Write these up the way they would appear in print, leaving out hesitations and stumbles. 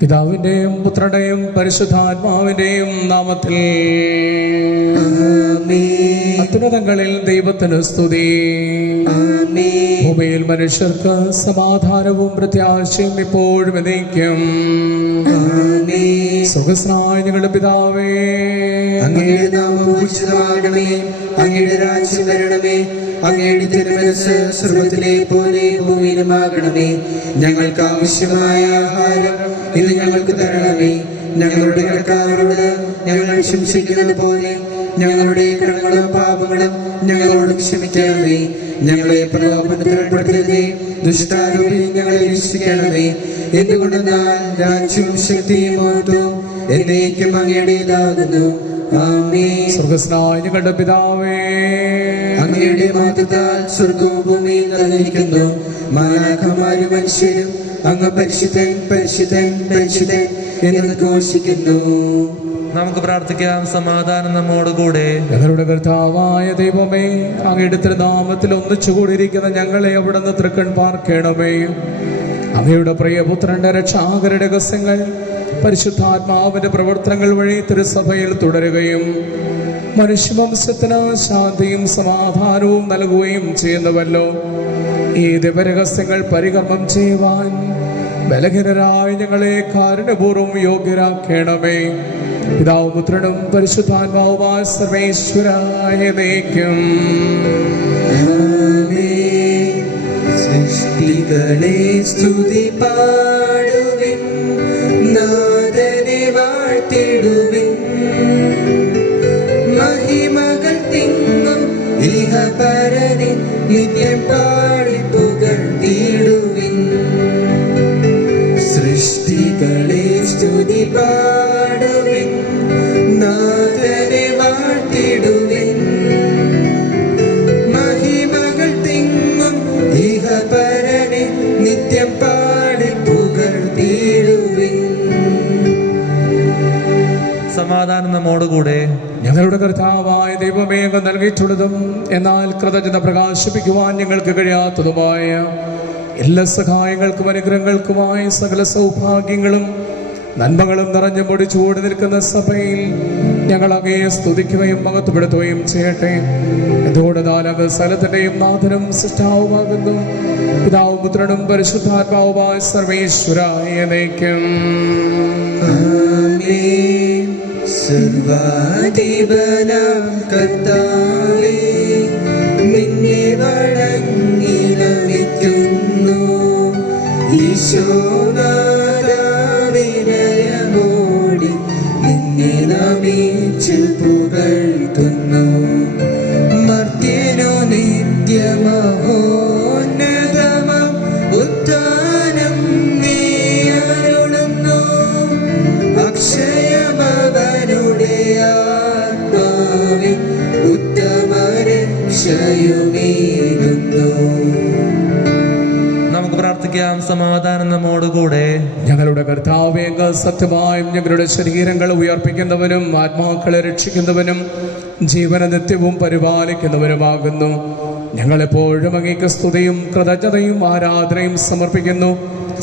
പിതാവിന്റെയും പുത്രന്റെയും പരിശുദ്ധാത്മാവിന്റെയും നാമത്തിൽ അത്യുന്നതങ്ങളിൽ ദൈവത്തിന് സ്തുതി. ഭൂമിയിൽ മനുഷ്യർക്ക് സമാധാനവും പ്രത്യാശയും ഇപ്പോഴും എന്നേക്കും. സ്വർഗ്ഗസ്ഥനായ ഞങ്ങളുടെ പിതാവേ, അങ്ങയുടെ നാമം പൂജിതമാകണമേ, അങ്ങയുടെ രാജ്യം വരണമേ, അങ്ങയുടെ തിരുമനസ്സ് സ്വർഗ്ഗത്തിലെ പോലെ ഭൂമിയിലുമാകണമേ. ഞങ്ങൾക്ക് ആവശ്യമായ ആഹാരം ഇന്ന് ഞങ്ങൾക്ക് തരണമേ. ഞങ്ങളുടെ കടക്കാരോട് ഞങ്ങൾ ക്ഷമിച്ചിരിക്കുന്നത് പോലെ ഞങ്ങളുടെ കടങ്ങളും പാപങ്ങളും ഞങ്ങളോട് ക്ഷമിക്കണമേ. ഞങ്ങളെ പ്രലോഭനത്തിൽ ഉൾപ്പെടുത്തരുതേ, ദുഷ്ടാരൂപിൽ ഞങ്ങളെ രക്ഷിക്കണമേ. എന്തുകൊണ്ടെന്നാൽ രാജ്യവും ശക്തിയും മഹത്വവും എന്നേക്കും അങ്ങയുടേതാകുന്നു. ആമേൻ. സ്വർഗ്ഗസ്ഥനായ ഞങ്ങളുടെ പിതാവേ, അങ്ങയുടെ മഹത്വത്താൽ സ്വർഗ്ഗവും ഭൂമിയും നിറഞ്ഞിരിക്കുന്നു. മാലാഖമാരും മനുഷ്യരും അങ്ങ് പരിശുദ്ധൻ പരിശുദ്ധൻ പരിശുദ്ധൻ എന്ന് ഘോഷിക്കുന്നു. നമുക്ക് പ്രാർത്ഥിക്കാം. സമാധാനം നമ്മോടുകൂടെ. ഞങ്ങളുടെ കർത്താവായ ദൈവമേ, അങ്ങയുടെ തിരുനാമത്തിൽ ഒന്നിച്ചുകൂടിയിരിക്കുന്ന ഞങ്ങളെ അവിടുന്ന് തൃക്കൺ പാർക്കണമേ. അങ്ങയുടെ പ്രിയപുത്രന്റെ രക്ഷാകരുടെ രഹസ്യങ്ങൾ പരിശുദ്ധാത്മാവിന്റെ പ്രവർത്തനങ്ങൾ വഴി തിരുസഭയിൽ തുടരുകയും മനുഷ്യവംശത്തിന് ശാന്തിയും സമാധാനവും നൽകുകയും ചെയ്യുന്നുവല്ലോ. ഈ ദിവരഹസ്യങ്ങൾ പരികർമ്മം ചെയ്യുവാൻ ബലഹീനരായ ഞങ്ങളെ കാരുണ്യപൂർവ്വം യോഗ്യരാക്കണമേ. പിതാവും പുത്രനും പരിശുദ്ധാത്മാവുമായ സർവേശ്വരായ എന്നേക്കും. സൃഷ്ടികളെ സ്തുതി പാടുവിൻ, നാഥനെ വാഴ്ത്തിടുവിൻ. മഹിമകൾ തിങ്ങും ഇഹപരനെ നിത്യം പാടി പുകഴ്ത്തിടുവിൻ. സൃഷ്ടികളെ സ്തുതി പാടുവിൻ, നാഥനെ വാഴ്ത്തിടുവിൻ. മഹിമകൾ തിങ്ങും ഇഹപരനെ നിത്യം പാടി പുകഴ്ത്തിടുവിൻ. സമാധാനം നമ്മോടുകൂടെ. ഞങ്ങളുടെ കർത്താവായ ദൈവമേ, അങ്ങ് നൽകിയിട്ടുള്ളതും എന്നാൽ കൃതജ്ഞത പ്രകാശിപ്പിക്കുവാൻ ഞങ്ങൾക്ക് കഴിയാത്തതുമായ എല്ലാ സഹായങ്ങൾക്കും അനുഗ്രഹങ്ങൾക്കുമായി സകല സൗഭാഗ്യങ്ങളും നന്മകളും നിറഞ്ഞു പൊടിച്ചുകൂടി നിൽക്കുന്ന സഭയിൽ ഞങ്ങൾ അങ്ങയെ സ്തുതിക്കുകയും മഹത്വപ്പെടുത്തുകയും ചെയ്യട്ടെ. എന്തുകൊണ്ടെന്നാൽ അങ്ങ് സകലത്തിന്റെയും നാഥനും സൃഷ്ടാവുമാകുന്നു. പിതാവും പുത്രനും പരിശുദ്ധാത്മാവുമായ സർവേശ്വരായ എന്നേക്കും. ആമേൻ. സർവാധിപനാം കർത്താവേ, നിന്നെ വണങ്ങി നമിക്കുന്നു. ഈശോനാഥാ, വിനയമോടെ നിന്നെ നമിച്ചു പുകഴ്ത്തുന്നു. മർത്യനു നിത്യമഹോന്നതമം ഉത്ഥാനം നീ അരുളുന്നു. അക്ഷയമവനുടെ ആത്മാവിൻ ഉത്തമരക്ഷയുമേകുന്നു. നമുക്ക് പ്രാർത്ഥിക്കാം. സമാധാനം നമ്മോടുകൂടെ. ഞങ്ങളുടെ കർത്താവേ, അങ്ങ് സത്യമായും ഞങ്ങളുടെ ശരീരങ്ങൾ ഉയർപ്പിക്കുന്നവനും ആത്മാക്കളെ രക്ഷിക്കുന്നവനും ജീവന നിത്യവും പരിപാലിക്കുന്നവനുമാകുന്നു. ഞങ്ങളെപ്പോഴും അങ്ങേക്ക് സ്തുതിയും കൃതജ്ഞതയും ആരാധനയും സമർപ്പിക്കുന്നു.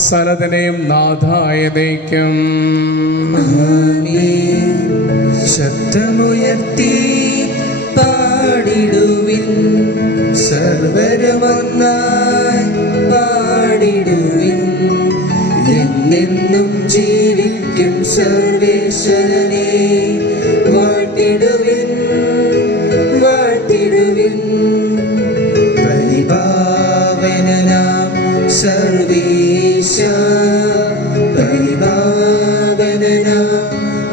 സകലത്തിനെയും നാഥായ എന്നേക്കും. ശബ്ദമുയർത്തി പാടിടുവിൻ, സർവരുമൊന്നായി പാടിടുവിൻ. എന്നെന്നും ജീവിക്കും സർവേശ്വരനെ വാഴ്ത്തിടുവിൻ, വാഴ്ത്തിടുവിൻ. പരിപാവനനാം സർവേശ, പരിപാവനനാം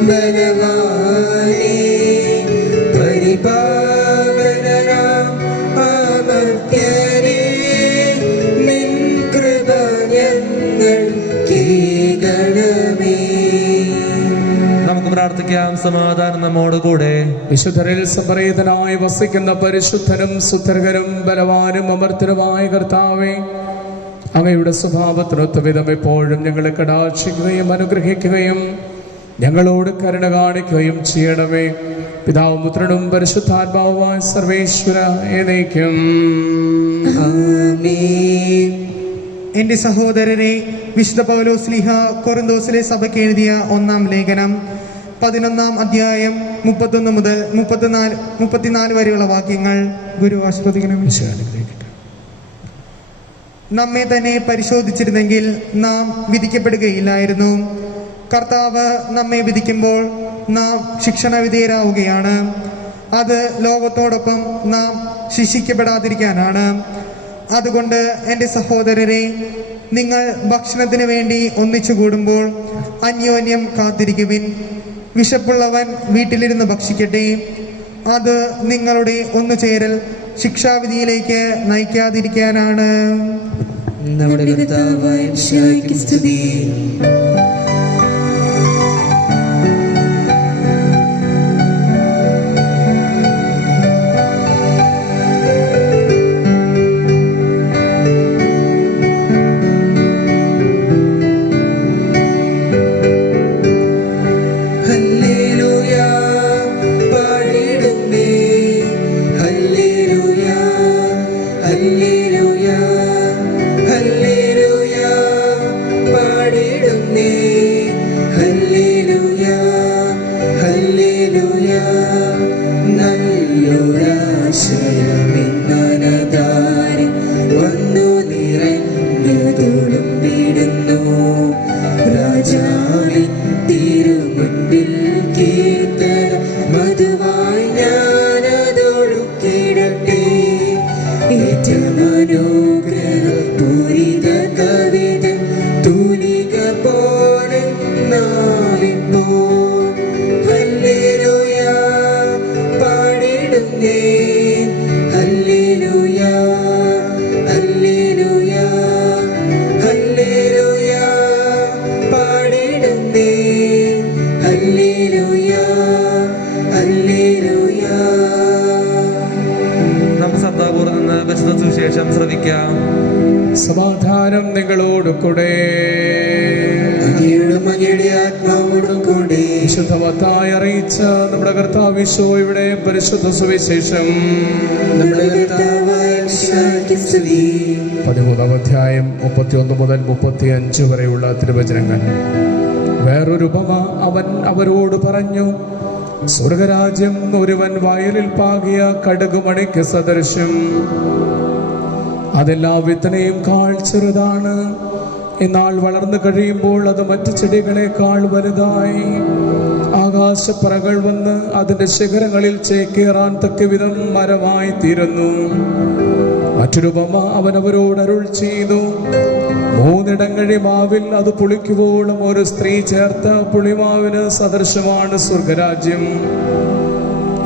ബലവാനേ, പരിപാവനനാം അമർത്യനേ, നിൻ കൃപ ഞങ്ങൾ കേൾക്കണമേ. നമുക്ക് പ്രാർത്ഥിക്കാം. സമാധാനം നമ്മോടുകൂടെ. വിശുദ്ധരിൽ സംപ്രീതനായി വസിക്കുന്ന പരിശുദ്ധനും സുധർഗനും ബലവാനും അമർത്തനുമായ കർത്താവേ, അങ്ങയുടെ സ്വഭാവത്തിനൊത്ത വിധം എപ്പോഴും ഞങ്ങളെ കടാക്ഷിക്കുകയും അനുഗ്രഹിക്കുകയും ഞങ്ങളോട് കരുണ കാണിക്കുകയും ചെയ്യണമേ. പിതാവും പുത്രനും പരിശുദ്ധാത്മാവുമായ സർവേശ്വര എന്നേക്കും. ആമേൻ. എൻ്റെ സഹോദരരെ, വിശുദ്ധ പൗലോസ് ശ്ലീഹ കൊറിന്തോസിലെ സഭയ്ക്ക് എഴുതിയ 1-ാം ലേഖനം 11-ാം അധ്യായം 31 മുതൽ 34 വരെയുള്ള വാക്യങ്ങൾ. ഗുരു ആശീർവദിക്കണം. നമ്മെ തന്നെ പരിശോധിച്ചിരുന്നെങ്കിൽ നാം വിധിക്കപ്പെടുകയില്ലായിരുന്നു. കർത്താവ് നമ്മെ വിധിക്കുമ്പോൾ നാം ശിക്ഷണ വിധേയരാവുകയാണ്. അത് ലോകത്തോടൊപ്പം നാം ശിക്ഷിക്കപ്പെടാതിരിക്കാനാണ്. അതുകൊണ്ട് എൻ്റെ സഹോദരരെ, നിങ്ങൾ ഭക്ഷണത്തിന് വേണ്ടി ഒന്നിച്ചു കൂടുമ്പോൾ അന്യോന്യം കാത്തിരിക്കുവിൻ. വിശപ്പുള്ളവൻ വീട്ടിലിരുന്ന് ഭക്ഷിക്കട്ടെ. അത് നിങ്ങളുടെ ഒന്നുചേരൽ ശിക്ഷാവിധിയിലേക്ക് നയിക്കാതിരിക്കാനാണ്. നമ്മുടെ കർത്താവായ മിശിഹായ്ക്ക് സ്തുതി. സുവിശേഷം ശ്രവിക്കാം. സമാധാനം നിങ്ങളോട് കൂടെ. വിശുദ്ധ മത്തായി അറിയിച്ച നമ്മുടെ കർത്താവ് ഈശോയുടെ പരിശുദ്ധ സുവിശേഷം 13-ാം അധ്യായം 31 മുതൽ 35 വരെയുള്ള തിരുവചനങ്ങൾ. വേറൊരു ഉപമ അവൻ അവരോട് പറഞ്ഞു. സ്വർഗരാജ്യം ഒരുവൻ വയലിൽ പാകിയ കടുകുമണിക്ക് സദൃശം. അതെല്ലാ വിത്തിനെയും കാൾ ചെറുതാണ്. എന്നാൽ വളർന്നു കഴിയുമ്പോൾ അത് മറ്റു ചെടികളെക്കാൾ വലുതായി ആകാശപ്പറകൾ വന്ന് അതിന്റെ ശിഖരങ്ങളിൽ ചേക്കേറാൻ തക്കവിധം മരമായി തീരുന്നു. മറ്റൊരു ഉപമ അവൻ അവരോട് അരുൾ ചെയ്തു. 3 ഇടങ്ങഴി മാവിൽ അത് പുളിക്കുവോളം ഒരു സ്ത്രീ ചേർത്ത പുളിമാവിന് സദൃശമാണ് സ്വർഗരാജ്യം.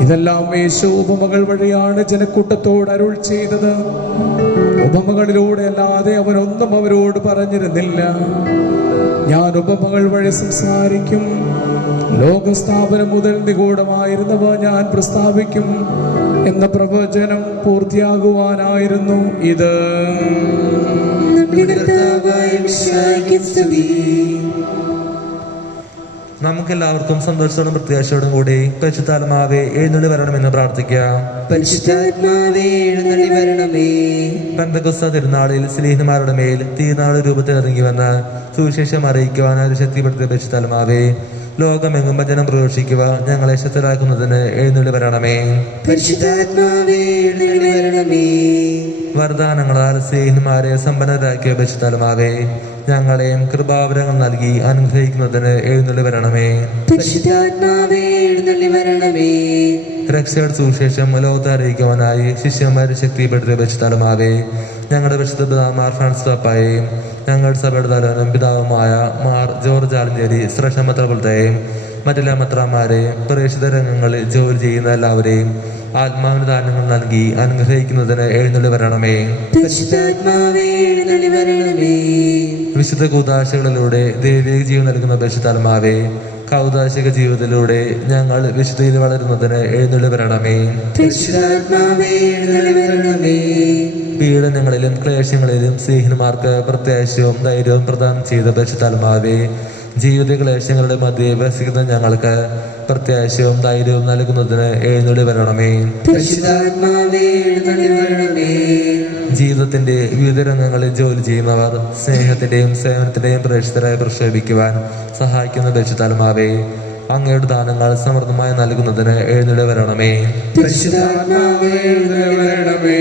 ഇതെല്ലാം യേശു ഉപമകൾ വഴിയാണ് ജനക്കൂട്ടത്തോട് അരുൾ ചെയ്തത്. ഉപമകളിലൂടെ അല്ലാതെ അവനൊന്നും അവരോട് പറഞ്ഞിരുന്നില്ല. ഞാൻ ഉപമകൾ വഴി സംസാരിക്കും. ലോകസ്ഥാപനം മുതൽ നിഗൂഢമായിരുന്നവ ഞാൻ പ്രസ്താവിക്കും എന്ന പ്രവചനം പൂർത്തിയാകുവാനായിരുന്നു ഇത്. നമുക്കെല്ലാവർക്കും സന്തോഷത്തോടും പ്രത്യാശയോടും കൂടി പരിശുദ്ധാത്മാവേ എഴുന്നള്ളി വരണമെന്ന് പ്രാർത്ഥിക്കാം. പരിശുദ്ധാത്മാവേ എഴുന്നള്ളി വരണമേ. പെന്തക്കോസ്ത് തിരുനാളിൽ സ്ലീഹന്മാരുടെ മേൽ തീനാള് രൂപത്തിൽ ഇറങ്ങി വന്ന് സുവിശേഷം അറിയിക്കുവാൻ ശക്തിപ്പെടുത്തിയ പരിശുദ്ധാത്മാവേ, ലോകമെങ്ങും വചനം പ്രഘോഷിക്കുക ഞങ്ങളെ ശക്തരാക്കുന്നതിന് എഴുന്നള്ളി വരണമേ. പരിശുദ്ധാത്മാവേ എഴുന്നള്ളി വരണമേ. വരദാനങ്ങളാൽ സ്നേഹിതന്മാരെ സമ്പന്നരാക്കിയ പരിശുദ്ധാത്മാവേ, ഞങ്ങളെയും കൃപാവരങ്ങൾ നൽകി അനുഗ്രഹിക്കുന്നതിന് എഴുന്നള്ളി വരണമേ. പരിശുദ്ധാത്മാവേ എഴുന്നള്ളി വരണമേ. രക്ഷയുടെ സുവിശേഷം ലോകത്തെ അറിയിക്കുവാനായി ശിഷ്യന്മാരെ ശക്തിപ്പെടുത്തിയ പരിശുദ്ധാത്മാവേ, ഞങ്ങളുടെ വിശുദ്ധ പിതാമാർ ഫ്രാൻസിസ് പാപ്പായെയും ഞങ്ങളുടെ സഭയുടെ തലവനും പിതാവുമായ മാർ ജോർജ് ആലഞ്ചേരി ശ്രേഷ്ഠമത്രപുലത്തെയും മറ്റെല്ലാ മത്രമാരെയും പ്രേക്ഷിത രംഗങ്ങളിൽ ജോലി ചെയ്യുന്ന എല്ലാവരെയും ആത്മാവിന് ദാനങ്ങൾ നൽകി അനുഗ്രഹിക്കുന്നതിന് എഴുന്നള്ളി വരണമേ. വിശുദ്ധ കൂദാശകളിലൂടെ ദൈവിക ജീവൻ നൽകുന്ന പരിശുദ്ധാത്മാവേ, കൗദാശിക ജീവിതത്തിലൂടെ ഞങ്ങൾ വിശുദ്ധിയിൽ വളരുന്നതിന് എഴുന്നള്ളി വരണമേ. പീഡനങ്ങളിലും ക്ലേശങ്ങളിലും സ്നേഹിതന്മാർക്ക് പ്രത്യാശയും ധൈര്യവും പ്രദാനം ചെയ്ത പരിശുദ്ധാത്മാവേ, ജീവിത ക്ലേശങ്ങളുടെ മധ്യേ വസിക്കുന്ന ഞങ്ങൾക്ക് പ്രത്യാശയും ധൈര്യവും നൽകുന്നതിന് എഴുന്നള്ളി വരണമേ. പരിശുദ്ധാത്മാവേ എഴുന്നള്ളി വരണമേ. ജീവിതത്തിന്റെ വിവിധ രംഗങ്ങളിൽ ജോലി ചെയ്യുന്നവർ സ്നേഹത്തിന്റെയും സേവനത്തിന്റെയും പ്രേക്ഷിതരായി പ്രക്ഷേപിക്കുവാൻ സഹായിക്കുന്ന പരിശുദ്ധാത്മാവേ, അങ്ങയുടെ ദാനങ്ങൾ സമൃദ്ധമായി നൽകുന്നതിന് എഴുന്നള്ളി വരണമേ. പരിശുദ്ധാത്മാവേ എഴുന്നള്ളി വരണമേ.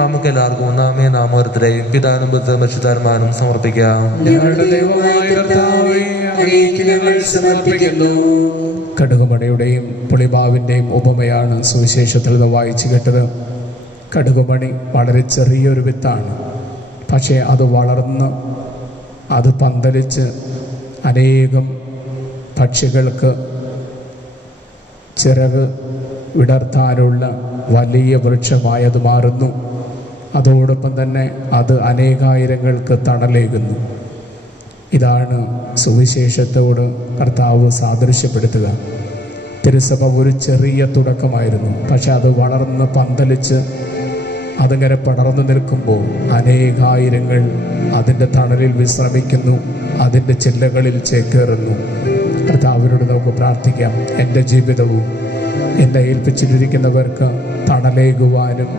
നമുക്കെല്ലാവർക്കും നാമേ നാം ഓരോരുത്തരെയും പിതാനും പുത്രനും പരിശുദ്ധാത്മാവിനും സമർപ്പിക്കാം. ഞങ്ങളുടെ ദൈവമായ കർത്താവേ, അങ്ങേക്ക് ഞങ്ങൾ സമർപ്പിക്കുന്നു. കടുകുമണിയുടെയും പുളിമാവിൻ്റെയും ഉപമയാണ് സുവിശേഷത്തിൽ നിന്ന് വായിച്ചു കേട്ടത്. കടുകുമണി വളരെ ചെറിയൊരു വിത്താണ്. പക്ഷേ അത് വളർന്ന് അത് പന്തലിച്ച് അനേകം പക്ഷികൾക്ക് ചിറക് വിടർത്താനുള്ള വലിയ വൃക്ഷമായി അത് മാറുന്നു. അതോടൊപ്പം തന്നെ അത് അനേകായിരങ്ങൾക്ക് തണലേകുന്നു. ഇതാണ് സുവിശേഷത്തോട് കർത്താവ് സാദൃശ്യപ്പെടുത്തുക. തിരുസഭ ഒരു ചെറിയ തുടക്കമായിരുന്നു. പക്ഷെ അത് വളർന്ന് പന്തലിച്ച് അതിങ്ങനെ പടർന്നു നിൽക്കുമ്പോൾ അനേകായിരങ്ങൾ അതിൻ്റെ തണലിൽ വിശ്രമിക്കുന്നു, അതിൻ്റെ ചില്ലകളിൽ ചേക്കേറുന്നു. കർത്താവിനോട് നമുക്ക് പ്രാർത്ഥിക്കാം. എൻ്റെ ജീവിതവും എന്നെ ഏൽപ്പിച്ചിട്ടിരിക്കുന്നവർക്ക് തണലേകുവാനും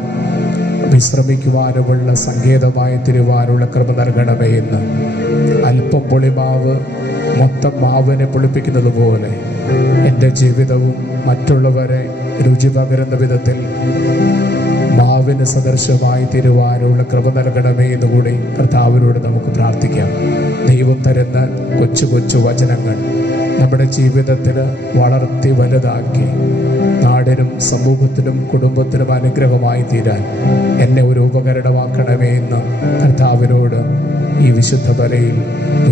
വിശ്രമിക്കുവാനുമുള്ള സങ്കേതമായി തിരുവാനുള്ള കൃപ നൽകണമേ എന്ന്. അല്പം പുളിമാവ് മൊത്തം മാവിനെ പുളിപ്പിക്കുന്നത് പോലെ എൻ്റെ ജീവിതവും മറ്റുള്ളവരെ രുചി പകരുന്ന വിധത്തിൽ മാവിന് സദൃശമായി തിരുവാനുള്ള കൃപ നൽകണമേ എന്നുകൂടി കർത്താവിനോട് നമുക്ക് പ്രാർത്ഥിക്കാം. ദൈവം തരുന്ന കൊച്ചു കൊച്ചു വചനങ്ങൾ നമ്മുടെ ജീവിതത്തിൽ വളർത്തി വലുതാക്കി നാടിനും സമൂഹത്തിനും കുടുംബത്തിനും അനുഗ്രഹമായി തീരാൻ എന്നെ ഒരു ഉപകരണമാക്കണമേ എന്ന് കർത്താവിനോട് ഈ വിശുദ്ധ ബലിയിൽ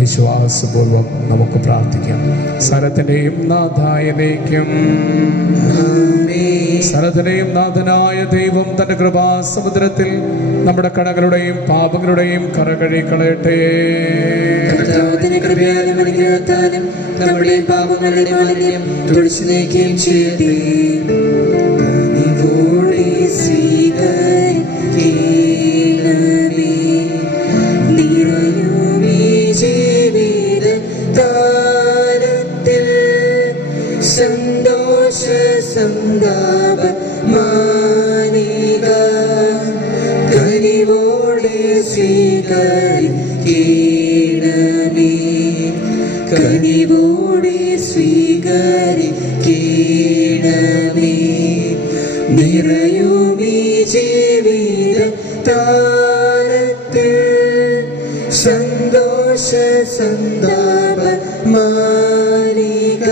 വിശ്വാസപൂർവം നമുക്ക് പ്രാർത്ഥിക്കാം. സകലത്തിന്റെയും നാഥായനേക്കും സകലത്തിന്റെയും നാഥനായ ദൈവം തന്റെ കൃപാസമുദ്രത്തിൽ നമ്മുടെ കടകളുടെയും പാപങ്ങളുടെയും കറകഴി കളയട്ടെ. കർത്താവിന്റെ കൃപയാലും അനുഗ്രഹത്താലും നമ്മുടെ പാപങ്ങളുടെ മാലിന്യം തുടച്ചു നീക്കുകയും ചെയ്യട്ടെ. കനിവോടെ സ്വീകരിക്കണമേ. നിറയുമീ ജീവിതത്താരത്തിൽ സന്തോഷ സന്താപ മാനിക. കനിവോടെ സ്വീകരിക്കണമേ. കനിവോടെ സ്വീകരിക്കണമേ. നിറയുമീ ജീവിതത്താരത്തിൽ സന്തോഷ സന്താപ മാനിക.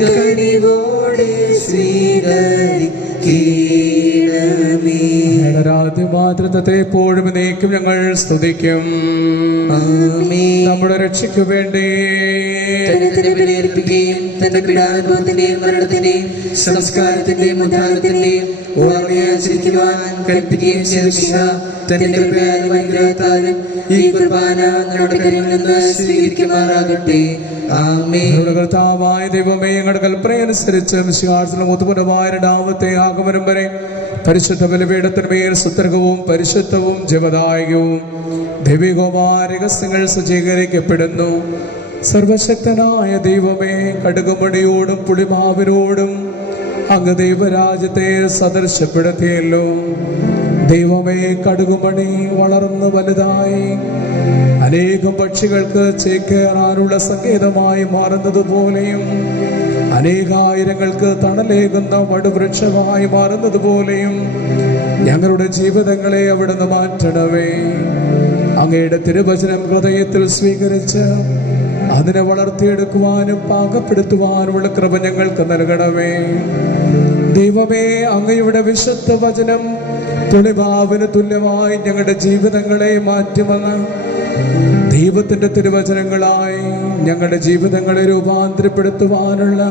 കനിവോടെ സ്വീകരിക്കണമേ. മാതൃത്വത്തെ എപ്പോഴും എന്നേക്കും ഞങ്ങൾ സ്തുതിക്കും. നമ്മുടെ രക്ഷയ്ക്കു വേണ്ടി ബലിയർപ്പിക്കുകയും തന്റെ പീഡാനുഭവത്തിന്റെയും മരണത്തിന്റെയും സംസ്കാരത്തിന്റെയും ഉദ്ധാരത്തിന്റെയും ഓർമ്മയാചരിക്കുവാൻ കൽപ്പിക്കുകയും ചെയ്ത തന്റെ കൃപയാലും അനുഗ്രഹത്താലും ഈ കുർബാന നമ്മുടെ കരങ്ങളിൽ നിന്ന് സ്വീകരിക്കുമാറാകട്ടെ. ആമേൻ. കർത്താവായ ദൈവമേ, ഞങ്ങളുടെ കൽപ്പനയനുസരിച്ച് മുത്തുപുരമായ രണ്ടാമത്തെ ആഗമനം വരെ പരിശുദ്ധ ബലിപീഠത്തിന്മേൽ സുത്രകവും പരിശുദ്ധവും ജപദായകവും ദൈവികവുമായ രഹസ്യങ്ങൾ സജ്ജീകരിക്കപ്പെടുന്നു. സർവശക്തനായ ദൈവമേ, കടുകുമണിയോടും പുളിമാവിനോടും അങ്ങ് ദൈവരാജ്യത്തെ സദൃശപ്പെടുത്തിയല്ലോ. ദൈവമേ, കടുകുമണി വളർന്നു വലുതായി അനേകം പക്ഷികൾക്ക് ചേക്കേറാനുള്ള സങ്കേതമായി മാറുന്നതുപോലെയും അനേകായിരങ്ങൾക്ക് തണലേകുന്ന വടുവൃക്ഷമായി മാറുന്നതുപോലെയും ഞങ്ങളുടെ ജീവിതങ്ങളെ അവിടുന്ന് മാറ്റണമേ. അങ്ങയുടെ തിരുവചനം ഹൃദയത്തിൽ സ്വീകരിച്ച് അതിനെ വളർത്തിയെടുക്കുവാനും പാകപ്പെടുത്തുവാനുമുള്ള കൃപ ഞങ്ങൾക്ക് നൽകണമേ. ദൈവമേ, അങ്ങയുടെ വിശുദ്ധ വചനം പുളിമാവിന് തുല്യമായി ഞങ്ങളുടെ ജീവിതങ്ങളെ മാറ്റുമെന്ന് ദൈവത്തിന്റെ തിരുവചനങ്ങളായി ഞങ്ങളുടെ ജീവിതങ്ങളെ രൂപാന്തരപ്പെടുത്തുവാനുള്ള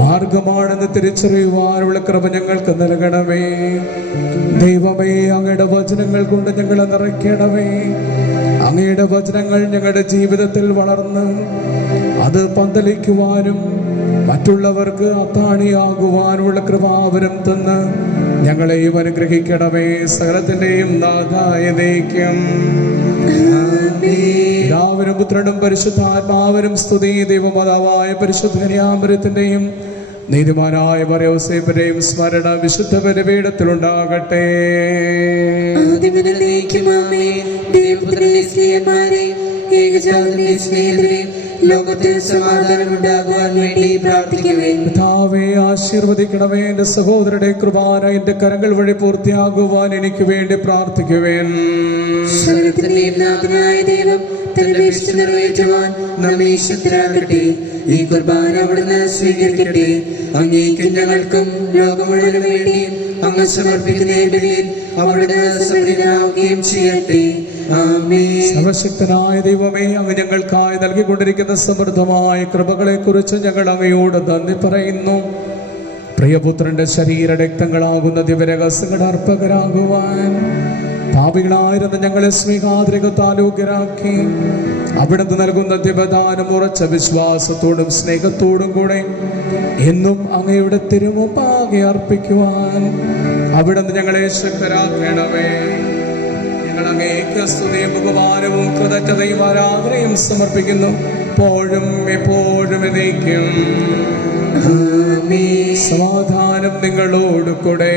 മാർഗമാണെന്ന് തിരിച്ചറിയുവാനുള്ള കൃപ ഞങ്ങൾക്ക് നൽകണമേ. ദൈവമേ, അങ്ങയുടെ വചനങ്ങൾ കൊണ്ട് ഞങ്ങളെ നിറയ്ക്കണമേ. അങ്ങയുടെ വചനങ്ങൾ ഞങ്ങളുടെ ജീവിതത്തിൽ വളർന്ന് അത് പന്തലിക്കുവാനും മറ്റുള്ളവർക്ക് അത്താണിയാകുവാനുള്ള കൃപാവരം തന്ന് ഞങ്ങളെയും അനുഗ്രഹിക്കണമേ. സകലത്തിന്റെയും നാഥായതേക്കും പിതാവിനും പുത്രനും പരിശുദ്ധാത്മാവിനും സ്തുതി. ദൈവമാതാവായ പരിശുദ്ധ കന്യാമറിയത്തിന്റെയും നീതിമാനായ മറിയൗസേപ്പിന്റെയും സ്മരണ വിശുദ്ധ ബലിപീഠത്തിലുണ്ടാകട്ടെ. ലോകത്തിൽ സമാധാനമുണ്ടാകുവാൻ വേണ്ടി പ്രാർത്ഥിക്കുവേ. കർത്താവേ, ആശീർവദിക്കണമേ. എന്റെ സഹോദരന്റെ കൃപാന എന്റെ കരങ്ങൾ വഴി പൂർത്തിയാകുവാൻ എനിക്ക് വേണ്ടി പ്രാർത്ഥിക്കുവേൻ. ദൈവം തന്റെ ഇഷ്ടം നിറവേറ്റുവാൻ നമ്മെ ശക്തരാക്കട്ടെ. ഈ കുർബാന അവിടുന്ന് സ്വീകരിക്കട്ടെ. അങ്ങേക്കും ഞങ്ങൾക്കും ലോകം മുഴുവനും വേണ്ടി അങ്ങ് സമർപ്പിക്കുന്ന ബലിയിൽ അവിടുന്ന് സമൃദ്ധനാവുകയും ചെയ്യട്ടെ. സർവശക്തനായ ദൈവമേ, അങ്ങ് ഞങ്ങൾക്കായി നൽകിക്കൊണ്ടിരിക്കുന്ന സമൃദ്ധമായ കൃപകളെ കുറിച്ച് ഞങ്ങൾ അങ്ങയോട് നന്ദി പറയുന്നു. പ്രിയപുത്രന്റെ ശരീര രക്തങ്ങളാകുന്ന ദിവ്യരഹസ്യങ്ങളുടെ അർപ്പകരാകുവാൻ പാപികളായിരുന്ന ഞങ്ങളെ സ്നേഹാതിരകത്താലോഗ്യരാക്കി അവിടുന്ന് നൽകുന്ന ദിവദാനം ഉറച്ച വിശ്വാസത്തോടും സ്നേഹത്തോടും കൂടെ എന്നും അങ്ങയുടെ തിരുമുമ്പാകെ അർപ്പിക്കുവാൻ അവിടുന്ന് ഞങ്ങളെ ശക്തരാക്കണമേ. ഞങ്ങൾ അങ്ങേക്ക് സ്തുതിയും ബഹുമാനവും കൃതജ്ഞതയും ആരാധനയും സമർപ്പിക്കുന്നു. എപ്പോഴും എപ്പോഴും എന്നേക്കും. സമാധാനം നിങ്ങളോട് കൂടെ.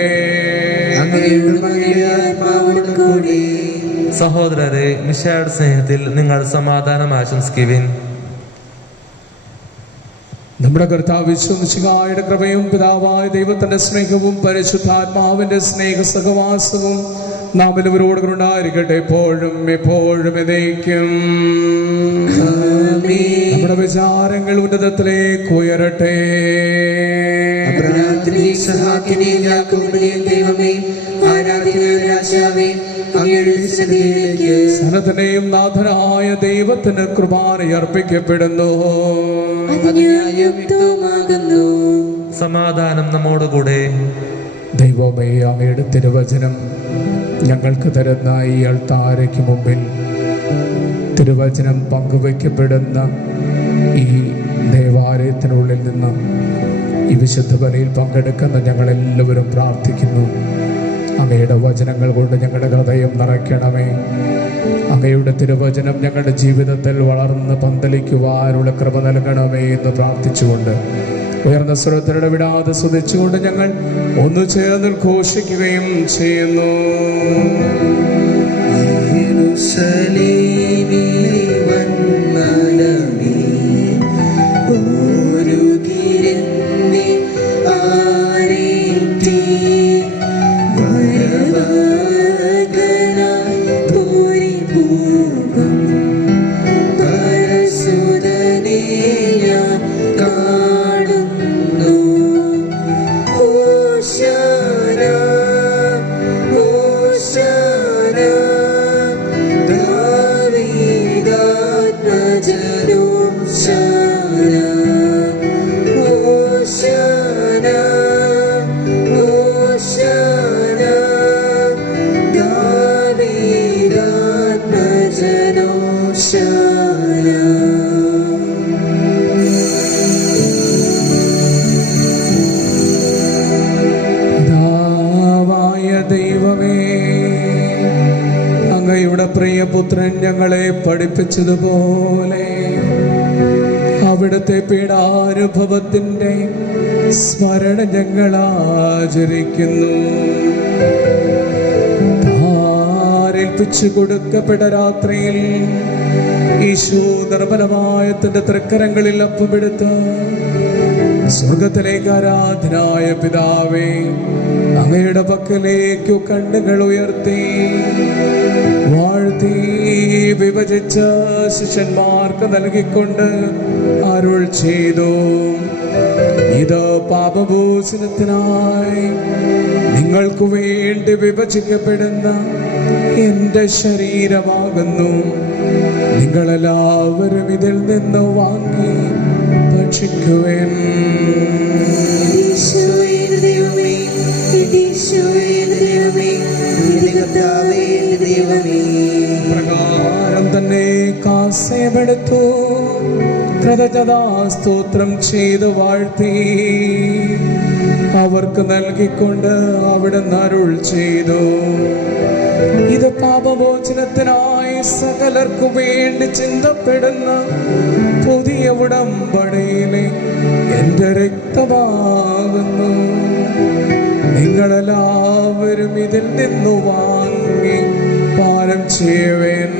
സഹോദരരെ, മിശിഹായുടെ സ്നേഹത്തിൽ നിങ്ങൾ സമാധാനം ആശംസിക്കുവിൻ. നമ്മുടെ കർത്താവ് മിശിഹായുടെ കൃപയും പിതാവായ ദൈവത്തിന്റെ സ്നേഹവും പരിശുദ്ധാത്മാവിന്റെ സ്നേഹ സഹവാസവും നാം എല്ലാവരോട് ഉണ്ടായിരിക്കട്ടെ, എപ്പോഴും എപ്പോഴും എന്നേക്കും. നമ്മുടെ വിചാരങ്ങൾ ഉന്നതത്തിലേക്ക് ഉയരട്ടെ. സനത്തിന്റെയും നാഥനായ ദൈവത്തിന് കൃപാന അർപ്പിക്കപ്പെടുന്നു. സമാധാനം നമ്മോടുകൂടെ. ദൈവമേ, അങ്ങയുടെ തിരുവചനം ഞങ്ങൾക്ക് തരുന്ന ഈ അൾത്താരയ്ക്ക് മുമ്പിൽ തിരുവചനം പങ്കുവയ്ക്കപ്പെടുന്ന ഈ ദേവാലയത്തിനുള്ളിൽ നിന്ന് ഈ വിശുദ്ധ ബലിയിൽ പങ്കെടുക്കുന്ന ഞങ്ങളെല്ലാവരും പ്രാർത്ഥിക്കുന്നു. അങ്ങയുടെ വചനങ്ങൾ കൊണ്ട് ഞങ്ങളുടെ ഹൃദയം നിറയ്ക്കണമേ. അങ്ങയുടെ തിരുവചനം ഞങ്ങളുടെ ജീവിതത്തിൽ വളർന്ന് പന്തലിക്കുവാനുള്ള കൃപ നൽകണമേ എന്ന് പ്രാർത്ഥിച്ചുകൊണ്ട് ഉയർന്ന സ്വരത്തിലൂടെ വിടാതെ സ്തുതിച്ചുകൊണ്ട് ഞങ്ങൾ ഒന്നു ചേർന്ന് ഘോഷിക്കുകയും ചെയ്യുന്നു. പ്രിയപുത്രൻ ഞങ്ങളെ പഠിപ്പിച്ചതുപോലെ അവിടുത്തെ പീഡാനുഭവത്തിന്റെ സ്മരണ ഞങ്ങൾ ആചരിക്കുന്നു. താരേൽപ്പിച്ചു കൊടുക്കപ്പെട്ട രാത്രിയിൽ ഈശോ നിർമ്മലമായ തന്റെ തൃക്കരങ്ങളിൽ അപ്പമെടുത്ത് സ്വർഗത്തിലേക്ക് ആരാധനായ പിതാവേ, അങ്ങയുടെ പക്കലേക്കു കണ്ണുകൾ ഉയർത്തി വാഴ്ത്തി വിഭജിച്ച ശിഷ്യന്മാർക്ക് നൽകിക്കൊണ്ട് അരുൾ ചെയ്തു, ഇത് പാപമോചനത്തിനായി നിങ്ങൾക്ക് വേണ്ടി വിഭജിക്കപ്പെടുന്ന എന്റെ ശരീരമാകുന്നു. നിങ്ങളെല്ലാവരും ഇതിൽ നിന്ന് വാങ്ങി ഭക്ഷിക്കുവേൻ. പ്രകാരം തന്നെ കാസയമെടുത്തു കൃതജ്ഞതാ സ്തോത്രം ചെയ്തു വാഴ്ത്തി അവർക്ക് നൽകിക്കൊണ്ട് അവിടുന്ന് അരുൾ ചെയ്തു, ഇത് പാപമോചനത്തിനായി സകലർക്കും വേണ്ടി ചിന്തപ്പെടുന്ന പുതിയ ഉടമ്പടിയിലെ എന്റെ രക്തമാകുന്നു. നിങ്ങളെല്ലാവരും ഇതിൽ നിന്നു വാങ്ങി പാനം ചെയ്യുവേൻ.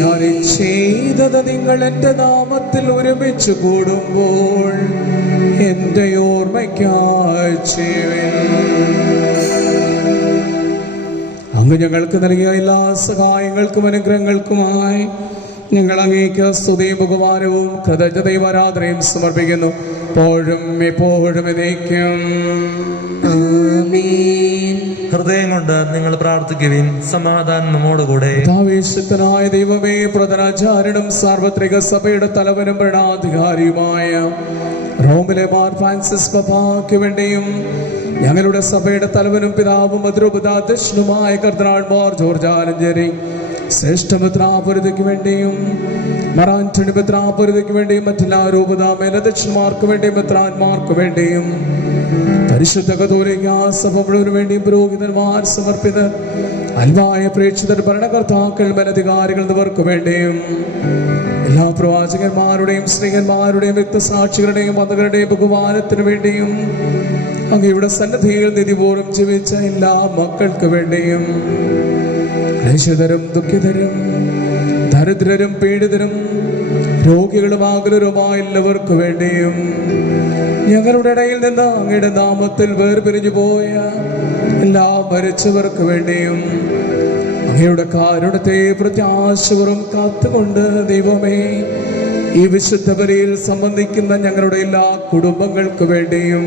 ഞാൻ ചെയ്തത് നിങ്ങൾ എന്റെ നാമത്തിൽ ഒരുമിച്ച് കൂടുമ്പോൾ എന്റെ ഓർമ്മയ്ക്കായി ചെയ്യുവേൻ. അങ്ങ് ഞങ്ങൾക്ക് നൽകിയ എല്ലാ സഹായങ്ങൾക്കും അനുഗ്രഹങ്ങൾക്കുമായി ഞങ്ങൾ അങ്ങേക്ക് സ്തുതിയും ബഹുമാനവും കൃതജ്ഞതയും ആരാധനയും സമർപ്പിക്കുന്നു, എപ്പോഴും എപ്പോഴും എന്നേക്കും. ഹൃദയം കൊണ്ട് നിങ്ങൾ പ്രാർത്ഥിക്കുകയും സമാധാനം നമ്മോടുകൂടെ. ആവേശത്തിനായ ദൈവമേ, പ്രധാനാചാര്യനും സാർവത്രിക സഭയുടെ തലവനും ഭരണാധികാരിയുമായ റോമിലെ മാർ ഫ്രാൻസിസ് പപ്പായ്ക്ക് വേണ്ടിയും ഞങ്ങളുടെ സഭയുടെ തലവനും പിതാവും മധുരോപദാധ്യക്ഷനുമായ കർദിനാൾ മാർ ജോർജ് ആലഞ്ചേരി ശ്രേഷ്ഠ മെത്രാപൊലിത്തയ്ക്ക് വേണ്ടിയും മറാൻറ്റണി മെത്രാപൊലിത്തയ്ക്ക് വേണ്ടിയും മറ്റെല്ലാ രൂപതാ മേലധ്യക്ഷന്മാർക്ക് വേണ്ടിയും മെത്രാന്മാർക്ക് വേണ്ടിയും പരിശുദ്ധ കത്തോലിക്കാ സഭ മുഴുവന് വേണ്ടിയും പുരോഹിതന്മാർ, സമർപ്പിതർ, അൽവായ പ്രേക്ഷിതർ, ഭരണകർത്താക്കൾ, മേലധികാരികൾ എന്നിവർക്ക് വേണ്ടിയും എല്ലാ പ്രവാചകന്മാരുടെയും സ്ത്രീകന്മാരുടെയും രക്തസാക്ഷികളുടെയും മതങ്ങളുടെയും ബഹുമാനത്തിനു വേണ്ടിയും അങ്ങയുടെ സന്നദ്ധിയിൽ നിധിപൂർവ്വം ജീവിച്ച എല്ലാ മക്കൾക്ക് വേണ്ടിയും ക്ലേശിതരും ദുഃഖിതരും ദരിദ്രരും പീഡിതരും രോഗികളും ആകുലരുമായ എല്ലാവർക്കു വേണ്ടിയും ഞങ്ങളുടെ ഇടയിൽ നിന്ന് അങ്ങയുടെ നാമത്തിൽ വേർപിരിഞ്ഞു പോയ എല്ലാ മരിച്ചവർക്ക് വേണ്ടിയും അങ്ങയുടെ കാരുണ്യത്തെ പ്രത്യാശപൂർവ്വം കാത്തുകൊണ്ട് ദൈവമേ, ഈ വിശുദ്ധ ബലിയിൽ സംബന്ധിക്കുന്ന ഞങ്ങളുടെ എല്ലാ കുടുംബങ്ങൾക്ക് വേണ്ടിയും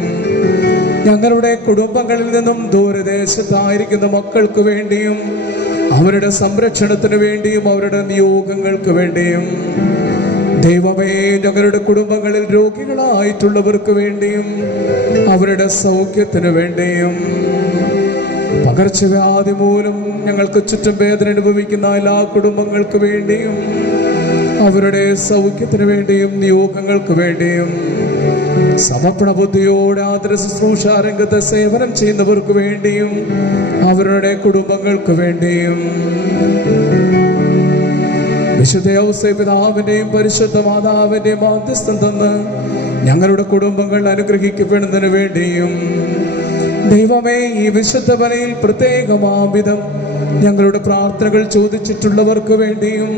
ഞങ്ങളുടെ കുടുംബങ്ങളിൽ നിന്നും ദൂരദേശത്തായിരിക്കുന്ന മക്കൾക്ക് വേണ്ടിയും അവരുടെ സംരക്ഷണത്തിന് വേണ്ടിയും അവരുടെ നിയോഗങ്ങൾക്ക് വേണ്ടിയും ദൈവമേ, ഞങ്ങളുടെ കുടുംബങ്ങളിൽ രോഗികളായിട്ടുള്ളവർക്ക് വേണ്ടിയും അവരുടെ സൗഖ്യത്തിന് വേണ്ടിയും പകർച്ചവ്യാധി മൂലം ഞങ്ങൾക്ക് ചുറ്റും വേദന അനുഭവിക്കുന്ന എല്ലാ കുടുംബങ്ങൾക്ക് വേണ്ടിയും അവരുടെ സൗഖ്യത്തിന് വേണ്ടിയും നിയോഗങ്ങൾക്ക് വേണ്ടിയും സമർപ്പണ ബുദ്ധിയോടെ ആദര ശുശ്രൂഷ രംഗത്ത് സേവനം ചെയ്യുന്നവർക്ക് വേണ്ടിയും അവരുടെ കുടുംബങ്ങൾക്ക് വേണ്ടിയും വിശുദ്ധ ഔസേപ്പ് പിതാവിന്റെയും പരിശുദ്ധ മാതാവിന്റെയും മാധ്യസ്ഥം തന്ന് ഞങ്ങളുടെ കുടുംബങ്ങൾ അനുഗ്രഹിക്കപ്പെടുന്നതിന് വേണ്ടിയും ദൈവമേ, ഈ വിശുദ്ധ ബലിയിൽ പ്രത്യേകമാവിധം ഞങ്ങളുടെ പ്രാർത്ഥനകൾ ചോദിച്ചിട്ടുള്ളവർക്ക് വേണ്ടിയും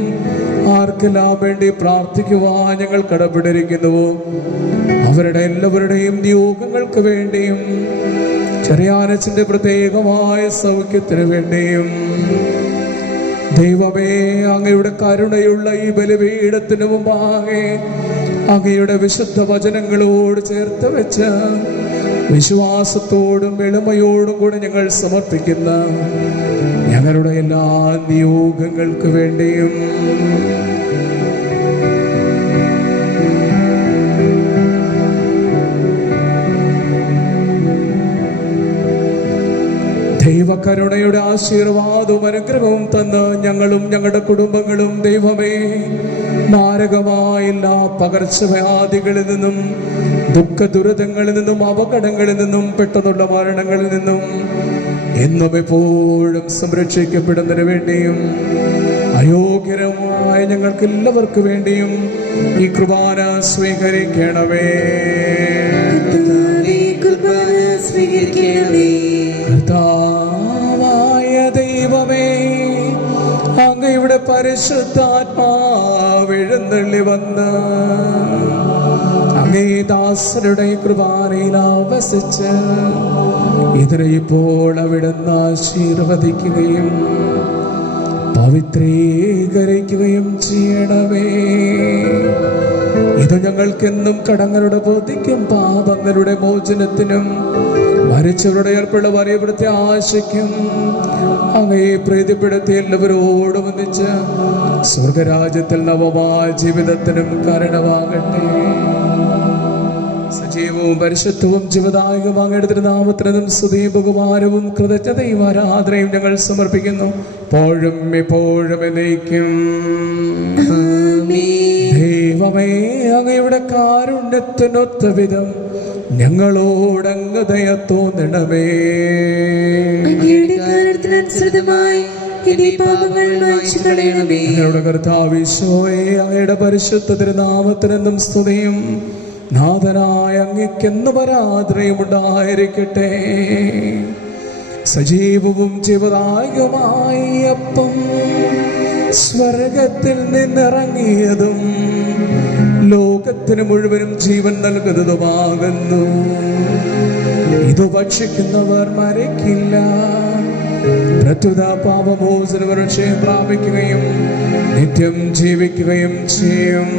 ആർക്കെല്ലാം വേണ്ടി പ്രാർത്ഥിക്കുവാൻ ഞങ്ങൾ കടപ്പെട്ടിരിക്കുന്നുവോ അവരുടെ എല്ലാവരുടെയും നിയോഗങ്ങൾക്ക് വേണ്ടിയും ചെറിയാനച്ചന്റെ പ്രത്യേകമായ സൗഖ്യത്തിന് വേണ്ടിയും ദൈവമേ, അങ്ങയുടെ കരുണയുള്ള ഈ ബലിപീഠത്തിന് മുമ്പാകെ അങ്ങയുടെ വിശുദ്ധ വചനങ്ങളോട് ചേർത്ത് വെച്ച് വിശ്വാസത്തോടും എളിമയോടും കൂടെ ഞങ്ങൾ സമർപ്പിക്കുന്ന ഞങ്ങളുടെ എല്ലാ നിയോഗങ്ങൾക്ക് വേണ്ടിയും ദൈവകരുണയുടെ ആശീർവാദവും അനുഗ്രഹവും തന്ന് ഞങ്ങളും ഞങ്ങളുടെ കുടുംബങ്ങളും ദൈവമേ, മാരകമായ എല്ലാ പകർച്ചവ്യാധികളിൽ നിന്നും ദുഃഖ ദുരിതങ്ങളിൽ നിന്നും അപകടങ്ങളിൽ നിന്നും പെട്ടെന്നുള്ള മരണങ്ങളിൽ നിന്നും എന്നും എപ്പോഴും സംരക്ഷിക്കപ്പെടുന്നതിന് വേണ്ടിയും അയോഗ്യരമായ ഞങ്ങൾക്ക് എല്ലാവർക്കു വേണ്ടിയും ഈ കുർബാന സ്വീകരിക്കണമേ. കർത്താവായ ദൈവമേ, അങ്ങയുടെ പരിശുദ്ധാത്മാവ് എഴുന്നള്ളി വന്ന് അങ്ങേ ദാസരുടെ കുർബാനയിൽ ആവസിച്ച് ഇതിനെ ഇപ്പോൾ അവിടുന്ന് ആശീർവദിക്കുകയും പവിത്രീകരിക്കുകയും ചെയ്യണമേ. ഇത് ഞങ്ങൾക്കെന്നും കടങ്ങളുടെ ബോധിക്കും പാപങ്ങളുടെ മോചനത്തിനും മരിച്ചവരുടെ ഏർപ്പുള്ള വലിയ പ്രത്യാശയ്ക്കും അങ്ങയെ പ്രീതിപ്പെടുത്തി എല്ലാവരോടും ഒന്നിച്ച് സ്വർഗരാജ്യത്തിൽ നവമായ ജീവിതത്തിനും കാരണമാകട്ടെ. ജീവവും പരിശുദ്ധവും ജീവദായകവും അങ്ങയുടെ നാമത്തിനും സ്തുതിയും ബഹുമാനവും കൃതജ്ഞതയും ആരാധനയും ഞങ്ങൾ സമർപ്പിക്കുന്നു. എപ്പോഴും എപ്പോഴും എന്നേക്കും. ദൈവമേ, അങ്ങയുടെ കാരുണ്യത്തിനൊത്ത വിധം ഞങ്ങളോടങ്ങ് ദയ തോന്നണമേ. ഞങ്ങളുടെ കർത്താവ് ഈശോയെ, അങ്ങയുടെ പരിശുദ്ധ തിരുനാമത്തിനെന്നും സ്തുതിയും നാഥനായ അങ്ങയ്ക്കെന്ന് പരാധനയും ഉണ്ടായിരിക്കട്ടെ. സജീവവും ജീവദായകമായ അപ്പം സ്വർഗത്തിൽ നിന്നിറങ്ങിയതും ലോകത്തിന് മുഴുവനും ജീവൻ നൽകുന്നതുമാകുന്നു. ഇത് ഭക്ഷിക്കുന്നവർ മരിക്കില്ല, പ്രത്യുത പാപമോചനവരക്ഷയം പ്രാപിക്കുകയും നിത്യം ജീവിക്കുകയും ചെയ്യും.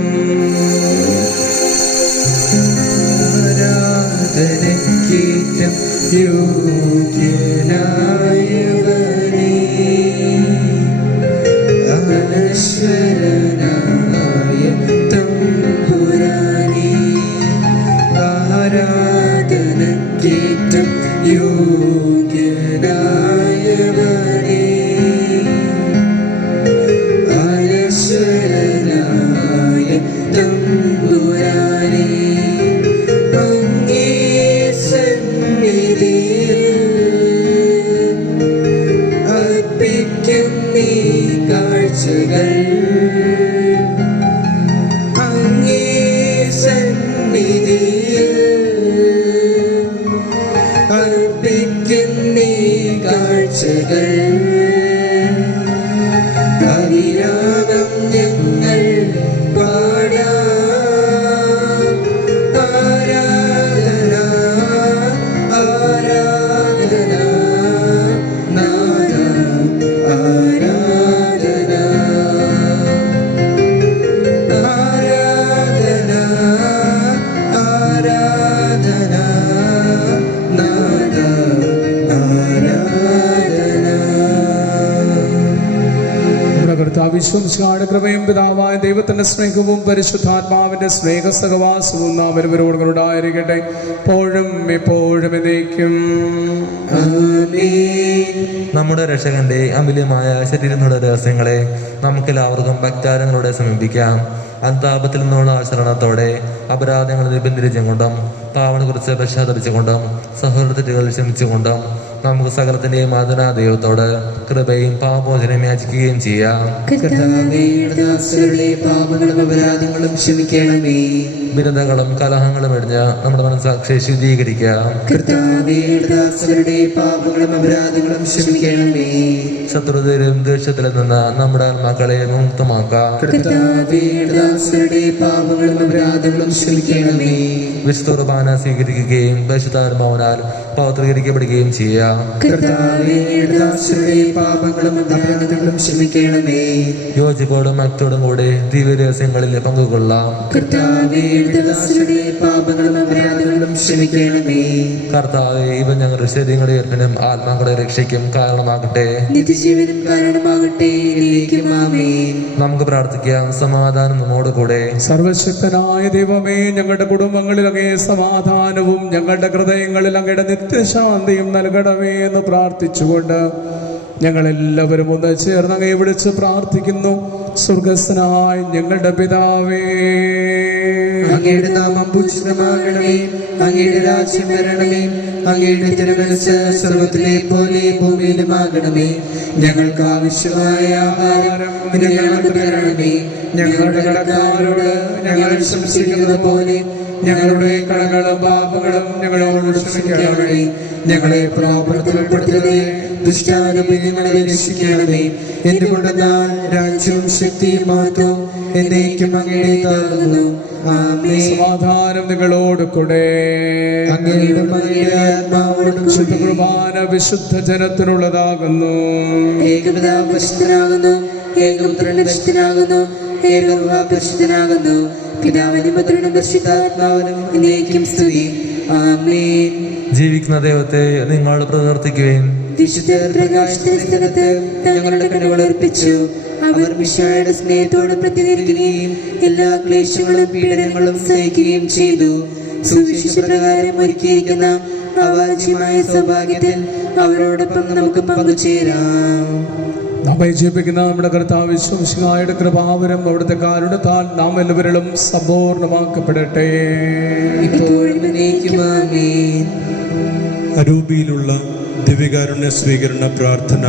കൃപയും പിതാവായ ദൈവത്തിന്റെ സ്നേഹവും പരിശുദ്ധാത്മാവിന്റെ സ്നേഹ സഹവാസവും നാം ഒരുവരോട് ഉണ്ടായിരിക്കട്ടെ, എപ്പോഴും എപ്പോഴും എന്നേക്കും. നമ്മുടെ രക്ഷകന്റെ അമൂല്യമായ ശരീരങ്ങളുടെ രഹസ്യങ്ങളെ നമുക്കെല്ലാവർക്കും ഭക്താരങ്ങളോടെ സമീപിക്കാം. അന്താപത്തിൽ നിന്നുള്ള ആചരണത്തോടെ അപരാധങ്ങൾ നിബന്ധിച്ചും കൊണ്ടും പാവനെ കുറിച്ച് പശ്ചാത്തപിച്ചുകൊണ്ടും സഹോദരത്തെറ്റുകൾ ക്ഷമിച്ചുകൊണ്ടും നമുക്ക് സകലത്തിന്റെയും ആദരാ ദൈവത്തോട് കൃപയും പാപമോചനവും യാചിക്കുകയും ചെയ്യാം. ബിരുദങ്ങളും കലഹങ്ങളും എടിഞ്ഞ് നമ്മുടെ മനസ്സാക്ഷിയെ ശുദ്ധീകരിക്കാം. ശത്രുതയിലും ദേഷ്യത്തിൽ നിന്ന് നമ്മുടെ ആത്മാക്കളെ മുക്തമാക്കാം. വിശുദ്ധ കുർബാന സ്വീകരിക്കുകയും പരിശുദ്ധാത്മാവിനാൽ പവിത്രീകരിക്കപ്പെടുകയും ചെയ്യാം. യോജിപ്പോടും മറ്റോടും കൂടെ ദിവ്യരഹസ്യങ്ങളിൽ പങ്കുകൊള്ളാം. കർത്താവേ, ഇവ ഞങ്ങളുടെ ശരീരങ്ങളുടെ ഏർപ്പിനും ആത്മാക്കളുടെ രക്ഷയ്ക്കും കാരണമാകട്ടെ. നമുക്ക് പ്രാർത്ഥിക്കാം. സമാധാനം നമ്മോട് കൂടെ. സർവശക്തനായ ദൈവമേ, ഞങ്ങളുടെ കുടുംബങ്ങളിൽ അങ്ങേ സമാധാനവും ഞങ്ങളുടെ ഹൃദയങ്ങളിൽ അങ്ങയുടെ നിത്യശാന്തിയും നൽകണമേ എന്ന് പ്രാർത്ഥിച്ചുകൊണ്ട് ഞങ്ങളെല്ലാവരും ഒന്ന് ചേർന്ന് അങ്ങേ വിളിച്ച് പ്രാർത്ഥിക്കുന്നു. സ്വർഗസ്ഥനായ ഞങ്ങളുടെ പിതാവേ, അങ്ങയുടെ നാമം പൂജിതമാകണമേ, അങ്ങയുടെ രാജ്യം വരണമേ, അങ്ങയുടെ തിരുമനസ്സ് സ്വർഗ്ഗത്തിലെ പോലെ ഭൂമിയിലുമാകണമേ. ഞങ്ങൾക്ക് ആവശ്യമായ ആഹാരം ഇന്ന് ഞങ്ങൾക്ക് തരണമേ. ഞങ്ങളുടെ കടക്കാരോട് ഞങ്ങൾ ശംസിക്കുന്നത് പോലെ ഞങ്ങളുടെ കടങ്ങളും പാപങ്ങളും ഞങ്ങളോട് ക്ഷമിക്കണമേ. ഞങ്ങളെ പ്രലോഭനത്തിൽ ഉൾപ്പെടുത്തരുതേ, ദുഷ്ടാനുഭവങ്ങളെ രക്ഷിക്കണമേ. എന്തുകൊണ്ടെന്നാൽ രാജ്യവും ശക്തിയും മഹത്വവും എന്നേക്കും അങ്ങയുടേതാകുന്നു. ആമേൻ. സമാധാനം നിങ്ങളോട് കൂടെ. അങ്ങയുടെ ആത്മാവോടും ശുദ്ധ കുർബാന വിശുദ്ധ ജനത്തിനുള്ളതാകുന്നു. ഏകപിതാവ് പരിശുദ്ധനാകുന്നു, ഏകപുത്രൻ പരിശുദ്ധനാകുന്നു, ഏകർവാ പരിശുദ്ധനാകുന്നു. പിതാവിനും പുത്രനും പരിശുദ്ധാത്മാവിനും എന്നേക്കും സ്തുതി. ആമേൻ. ജീവിക്കുന്ന ദൈവത്തെ നിങ്ങൾ പ്രവർത്തിക്കുകയും വിശുദ്ധ പ്രകാശത്തിന്റെ സ്ഥലത്ത് തങ്ങളുടെ കണ്ണുകൾ അർപ്പിച്ചു. അവർ മിശിഹായുടെ സ്നേഹത്തോട് പ്രതികരിക്കുകയും എല്ലാ ക്ലേശങ്ങളും പീഡനങ്ങളും സഹിക്കുകയും ചെയ്തു. സുവിശേഷപ്രകാരം ഒരുക്കിയിരിക്കുന്ന അവാച്യമായ സൗഭാഗ്യത്തിൽ അവരോടൊപ്പം നമുക്ക് പങ്കുചേരാം. നമ്മെ ജീവിക്കുന്ന നമ്മുടെ കർത്താവ് യേശുമിശിഹായുടെ കൃപാവരം അവിടുത്തെ കാരുണ്യത്താൽ നാം എല്ലാവരിലും സമ്പൂർണ്ണമാക്കപ്പെടട്ടെ. ഇപ്പോഴും എന്നേക്കും ആമേൻ. അരൂപിയിലുള്ള ദിവ്യകാരുണ്യ സ്വീകരണ പ്രാർത്ഥന.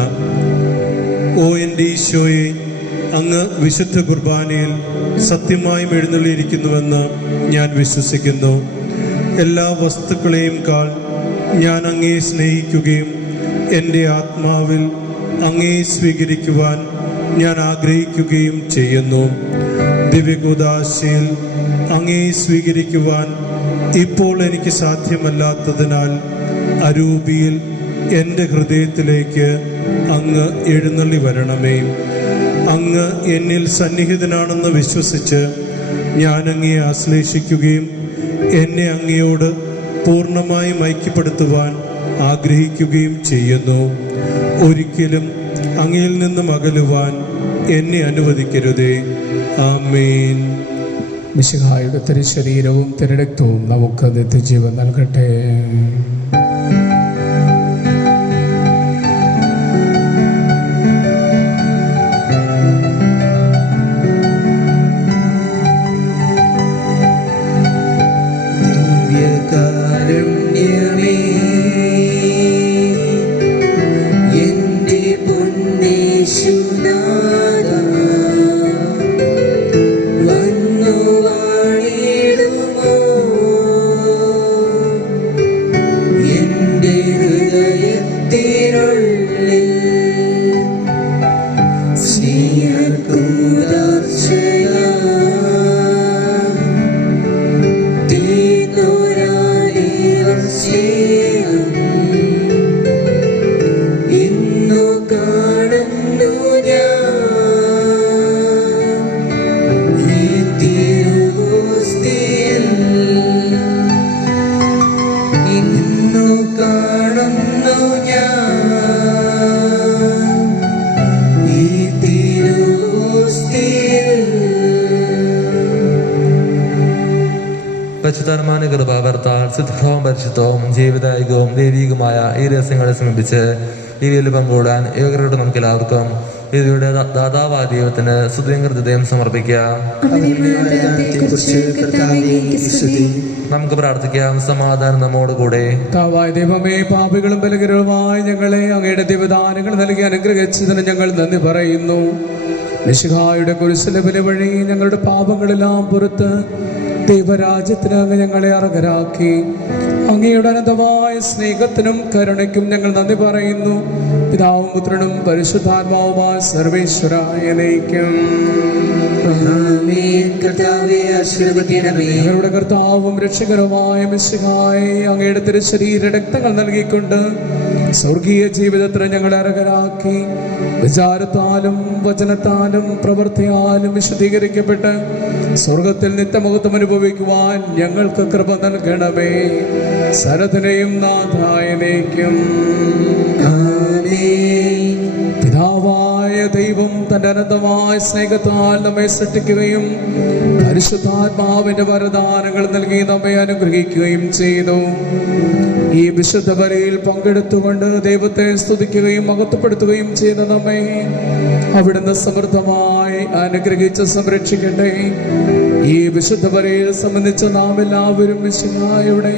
ഓ എൻ്റെ ഈശോയെ, അങ്ങ് വിശുദ്ധ കുർബാനയിൽ സത്യമായും എഴുന്നള്ളിയിരിക്കുന്നുവെന്ന് ഞാൻ വിശ്വസിക്കുന്നു. എല്ലാ വസ്തുക്കളെയും കാൾ ഞാൻ അങ്ങയെ സ്നേഹിക്കുകയും എൻ്റെ ആത്മാവിൽ അങ്ങയെ സ്വീകരിക്കുവാൻ ഞാൻ ആഗ്രഹിക്കുകയും ചെയ്യുന്നു. ദിവ്യകൂദാശയിൽ അങ്ങയെ സ്വീകരിക്കുവാൻ ഇപ്പോൾ എനിക്ക് സാധ്യമല്ലാത്തതിനാൽ അരൂപിയിൽ എൻ്റെ ഹൃദയത്തിലേക്ക് അങ്ങ് എഴുന്നള്ളി വരണമേ. അങ്ങ് എന്നിൽ സന്നിഹിതനാണെന്ന് വിശ്വസിച്ച് ഞാൻ അങ്ങയെ ആശ്ലേഷിക്കുകയും എന്നെ അങ്ങയോട് പൂർണ്ണമായും ഐക്യപ്പെടുത്തുവാൻ ആഗ്രഹിക്കുകയും ചെയ്യുന്നു. ഒരിക്കലും അങ്ങയിൽ നിന്നും അകലുവാൻ എന്നെ അനുവദിക്കരുതേ. ആമേൻ. മിശിഹായുടെ തിരുശരീരവും തിരുരക്തവും നമുക്ക് നിത്യജീവൻ നൽകട്ടെ. ദിവ്യകാരുണ്യമേ, എന്റെ പൊന്നേശുനാഥാ, വന്നു വാണിടുമോ എന്റെ ഹൃദയത്തിനുള്ളിൽ. സ്നേഹക്കൂദാശയാ ഇന്നു കാണുന്നു ഞാൻ ഈ തിരുവോസ്തിയിൽ. ഇന്നു കാണുന്നു ഞാൻ ഈ തിരുവോസ്തിയിൽ. പരിശുദ്ധാത്മാവിന്റെ കൃപാവർത്താൽ ശുദ്ധവും പരിശുദ്ധവും ജീവിതായികവും ദൈവികവുമായ ഈ രഹസ്യങ്ങളെ സമീപിച്ച് ഇവയിൽ പങ്കുകൂടാൻ യോഗ്യരോട് നമുക്ക് എല്ലാവർക്കും ഇതിലൂടെ ദാതാവായ ദൈവത്തിന് സുദീർഘൃതയം സമർപ്പിക്കാം. നമുക്ക് പ്രാർത്ഥിക്കാം. സമാധാനം നമ്മോടുകൂടെ. കർത്താവായ ദൈവമേ, പാപികളും ബലഹീനരുമായ ഞങ്ങളെ അങ്ങയുടെ ദിവദാനങ്ങൾ നൽകി അനുഗ്രഹിച്ചതിന് ഞങ്ങൾ നന്ദി പറയുന്നു. മിശിഹായുടെ കുരിശിലെ ബലി വഴി ഞങ്ങളുടെ പാപങ്ങളെല്ലാം പുറത്ത് ദൈവരാജ്യത്തിന് അങ്ങ് ഞങ്ങളെ അർഹരാക്കി. അങ്ങയുടെ അനന്തമായ സ്നേഹത്തിനും കരുണയ്ക്കും ഞങ്ങൾ നന്ദി പറയുന്നു. പിതാവും പുത്രനും പരിശുദ്ധാത്മാവുമായ സർവേശ്വരായ നയിക്കും. ഞങ്ങളുടെ കർത്താവും രക്ഷകരുമായ മിശിഹായെ അങ്ങയുടെ തിരുശരീര രക്തങ്ങൾ നൽകിക്കൊണ്ട് സ്വർഗീയ ജീവിതത്തിന് ഞങ്ങളെ അർഹരാക്കി. വിചാരത്താലും വചനത്താലും പ്രവൃത്തിയാലും വിശദീകരിക്കപ്പെട്ട് സ്വർഗത്തിൽ നിത്യമഹത്വം അനുഭവിക്കുവാൻ ഞങ്ങൾക്ക് കൃപ നൽകണമേ. സരത്തിനെയും നാഥായനേക്കും. പിതാവായ ദൈവം തന്റെ അനന്തമായ സ്നേഹത്താൽ നമ്മെ സൃഷ്ടിക്കുകയും പരിശുദ്ധാത്മാവിന്റെ വരദാനങ്ങൾ നൽകി നമ്മെ അനുഗ്രഹിക്കുകയും ചെയ്തു. ഈ വിശുദ്ധ ബലിയിൽ പങ്കെടുത്തുകൊണ്ട് ദൈവത്തെ സ്തുതിക്കുകയും മഹത്വപ്പെടുത്തുകയും ചെയ്ത നമ്മെ അവിടുന്ന് സമൃദ്ധമായി അനുഗ്രഹിച്ച് സംരക്ഷിക്കട്ടെ. ഈ വിശുദ്ധ ബലിയിൽ സംബന്ധിച്ച നാം എല്ലാവരും മിശിഹായുടെ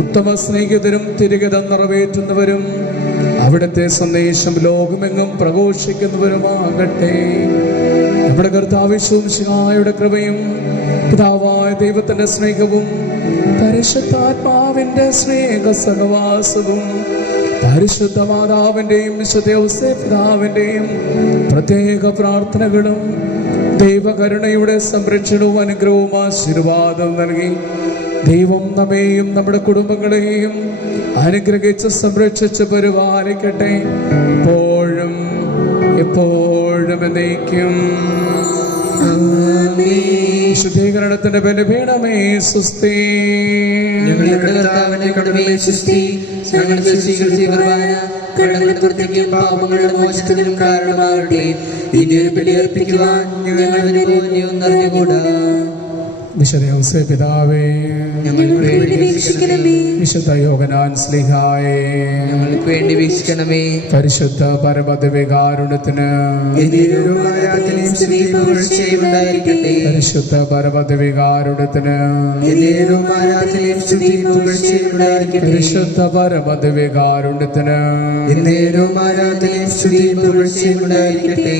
ഉത്തമ സ്നേഹിതരും തിരികെ നിറവേറ്റുന്നവരും അവിടുത്തെ സന്ദേശം ലോകമെങ്ങും പ്രഘോഷിക്കുന്നവരുമാകട്ടെ. നമ്മുടെ കർത്താവ് മിശിഹായുടെ കൃപയും പിതാവായ ദൈവത്തിന്റെ സ്നേഹവും പരിശുദ്ധാത്മാവിന്റെ സ്നേഹ സഹവാസവും പരിശുദ്ധ മാതാവിന്റെയും വിശുദ്ധ ഔസേപ്പ് പിതാവിന്റെയും പ്രത്യേക പ്രാർത്ഥനകളും ദൈവകരുണയുടെ സംരക്ഷണവും അനുഗ്രഹവും ആശീർവാദം നൽകി ദൈവം നമ്മെയും നമ്മുടെ കുടുംബങ്ങളെയും അനുഗ്രഹിച്ച് സംരക്ഷിച്ച് പരിപാലിക്കട്ടെ, എപ്പോഴും എപ്പോഴും എന്നേക്കും. ശുദ്ധീകരണത്തിന്റെ ബലിപീഠമേ സുസ്തി. ഞങ്ങളുടെ കർത്താവിന്റെ കടമയെ സുസ്തി. ഞങ്ങളുടെ സ്വീകൃതി കുർബാന കടങ്ങളുടെ പുറത്തേക്കും പാപങ്ങളുടെ മോചനത്തിനും കാരണമാകട്ടെ. ഇനി ഒരു ബലി അർപ്പിക്കുവാൻ ഞങ്ങൾ നിറഞ്ഞുകൂടാ. വിശുദ്ധ ഔസേ പിതാവേ, ഞങ്ങൾക്ക് വേണ്ടി വീക്ഷിക്കണമേ. വിശുദ്ധ യോഹന്നാൻ ശ്ലീഹായേ, ഞങ്ങൾക്ക് വേണ്ടി വീക്ഷിക്കണമേ. പരിശുദ്ധ പരമദിവ്യകാരുണ്യത്തിന് എന്നേരവും ആരാധനയും സ്തുതിയും പുകഴ്ചയും ഉണ്ടായിരിക്കട്ടെ. പരിശുദ്ധ പരമദിവ്യകാരുണ്യത്തിന് എന്നേരവും ആരാധനയും സ്തുതിയും പുകഴ്ചയും ഉണ്ടായിരിക്കട്ടെ. പരിശുദ്ധ പരമദിവ്യകാരുണ്യത്തിന് എന്നേരവും ആരാധനയും സ്തുതിയും പുകഴ്ചയും ഉണ്ടായിരിക്കട്ടെ.